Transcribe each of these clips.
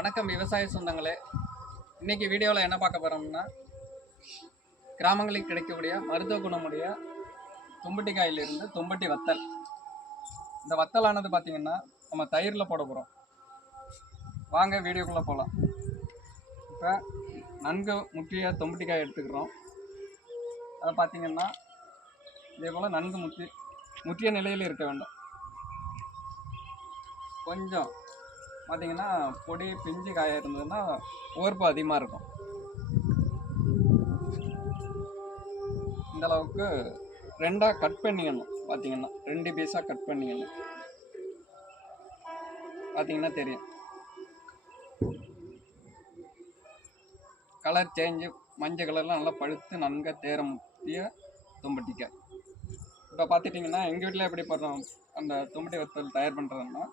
வணக்கம் விவசாய சொந்தங்களே. இன்னைக்கு வீடியோவில் என்ன பார்க்க போகிறோம்னா, கிராமங்களில் கிடைக்கக்கூடிய மருத்துவ குணமுடைய தும்பட்டி காயிலிருந்து தும்பட்டி வத்தல். இந்த வத்தலானது பார்த்திங்கன்னா நம்ம தயிரில் போட போகிறோம். வாங்க வீடியோக்குள்ளே போகலாம். இப்போ நன்கு முற்றிய தும்பட்டி காய் எடுத்துக்கிறோம். அதை பார்த்திங்கன்னா இதே போல் நன்கு முற்றிய நிலையில் இருக்க வேண்டும். கொஞ்சம் பார்த்திங்கன்னா பொடி பிஞ்சு காயாக இருந்ததுன்னா உவர்ப்பு அதிகமாக இருக்கும். இந்த அளவுக்கு ரெண்டாக கட் பண்ணிக்கணும். பார்த்திங்கன்னா 2 பீஸாக கட் பண்ணிக்கணும். பார்த்திங்கன்னா தெரியும் கலர் சேஞ்சு, மஞ்சள் கலர்லாம் நல்லா பழுத்து நன்க தேர முற்றிய தும்பட்டிக்காய். இப்போ பார்த்துட்டிங்கன்னா எங்கள் வீட்டில் எப்படி பண்ணுறோம் அந்த தும்பட்டி வத்தல் தயார் பண்ணுறதுன்னா,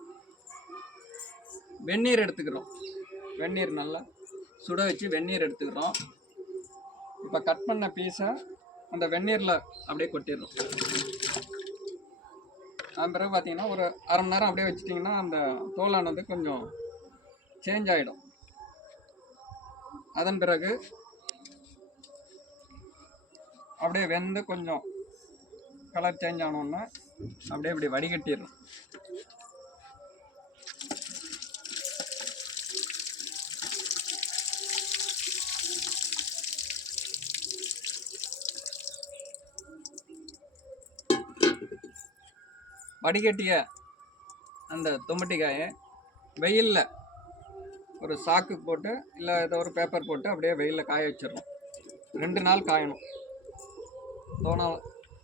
வெந்நீர் எடுத்துக்கிறோம். வெந்நீர் நல்லா சுட வச்சு வெந்நீர் எடுத்துக்கிறோம். இப்போ கட் பண்ண பீஸை அந்த வெந்நீரில் அப்படியே கொட்டிடுறோம். அது பிறகு பார்த்தீங்கன்னா ஒரு அரை மணி நேரம் அப்படியே வச்சிட்டிங்கன்னா அந்த தோலானது கொஞ்சம் சேஞ்ச் ஆகிடும். அதன் பிறகு அப்படியே வெந்து கொஞ்சம் கலர் சேஞ்ச் ஆனோன்னா அப்படியே இப்படி வடிகட்டிடுறோம். வடிகட்டிய அந்த தும்பட்டிக்காயை வெயிலில் ஒரு சாக்கு போட்டு இல்லை ஏதோ ஒரு பேப்பர் போட்டு அப்படியே வெயிலில் காய வச்சிடணும். 2 நாள் காயணும். தோணால்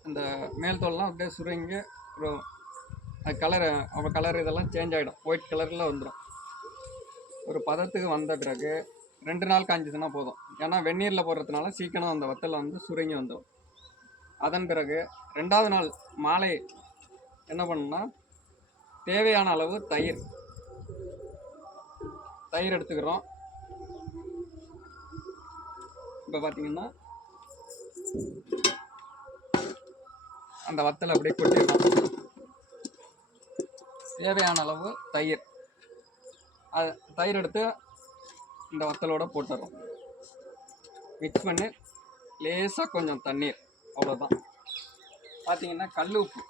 அந்த மேல் தோல்லாம் அப்படியே சுருங்கி ஒரு கலர் இதெல்லாம் சேஞ்ச் ஆகிடும். ஒயிட் கலரில் வந்துடும். ஒரு பதத்துக்கு வந்த பிறகு 2 நாள் காய்ஞ்சதுன்னா போதும். ஏன்னா வெந்நீரில் போடுறதுனால சீக்கிரம் அந்த வத்தலை வந்து சுருங்கி வந்துடும். அதன் பிறகு 2வது நாள் மாலை என்ன பண்ணணும்னா, தேவையான அளவு தயிர் எடுத்துக்கிறோம். இப்போ பார்த்தீங்கன்னா அந்த வத்தலை அப்படியே கொட்டிடணும். தேவையான அளவு தயிர் எடுத்து இந்த வத்தலோட போட்டுறோம். மிக்ஸ் பண்ணி லேசாக கொஞ்சம் தண்ணீர், அவ்வளோதான். பார்த்தீங்கன்னா கல் உப்பு,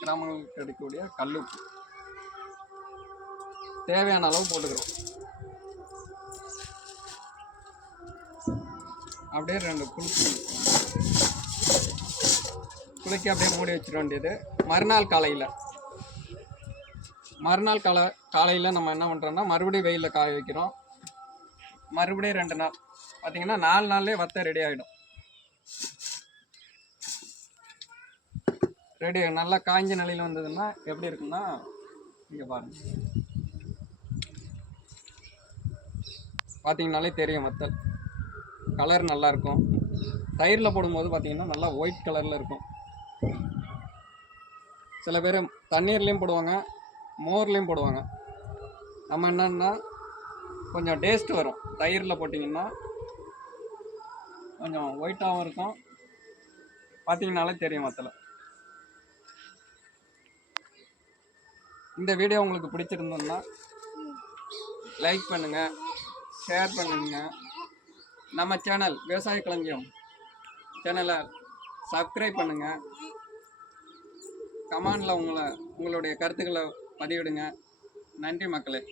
கிராமங்களுக்கு கிடைக்கக்கூடிய கல் உப்பு தேவையான அளவு போட்டுக்கிறோம். அப்படியே 2 குலுக்கி அப்படியே மூடி வச்சிட வேண்டியது. மறுநாள் காலையில் நம்ம என்ன பண்ணுறோம்னா, மறுபடியும் வெயிலில் காய வைக்கிறோம். மறுபடியும் 2 நாள் பார்த்தீங்கன்னா 4 நாள்லேயே வத்தை ரெடி ஆகிடும். ரெடி நல்லா காய்ஞ்ச நிலையில் வந்ததுன்னா எப்படி இருக்குன்னா, இங்கே பாருங்கள், பார்த்தீங்கன்னாலே தெரியும் வத்தல் கலர் நல்லாயிருக்கும். தயிரில் போடும்போது பார்த்தீங்கன்னா நல்லா ஒயிட் கலரில் இருக்கும். சில பேர் தண்ணீர்லேயும் போடுவாங்க, மோர்லேயும் போடுவாங்க. நம்ம என்னன்னா கொஞ்சம் டேஸ்ட் வரும். தயிரில் போட்டிங்கன்னா கொஞ்சம் ஒயிட்டாகவும் இருக்கும். பார்த்தீங்கன்னாலே தெரியும் வத்தலை. இந்த வீடியோ உங்களுக்கு பிடிச்சிருந்ததுன்னா லைக் பண்ணுங்கள், ஷேர் பண்ணுங்கள். நம்ம சேனல் விவசாய களஞ்சியம் சேனலை சப்ஸ்கிரைப் பண்ணுங்கள். கமெண்டில் உங்களுடைய கருத்துக்களை பதிவிடுங்க. நன்றி மக்களே.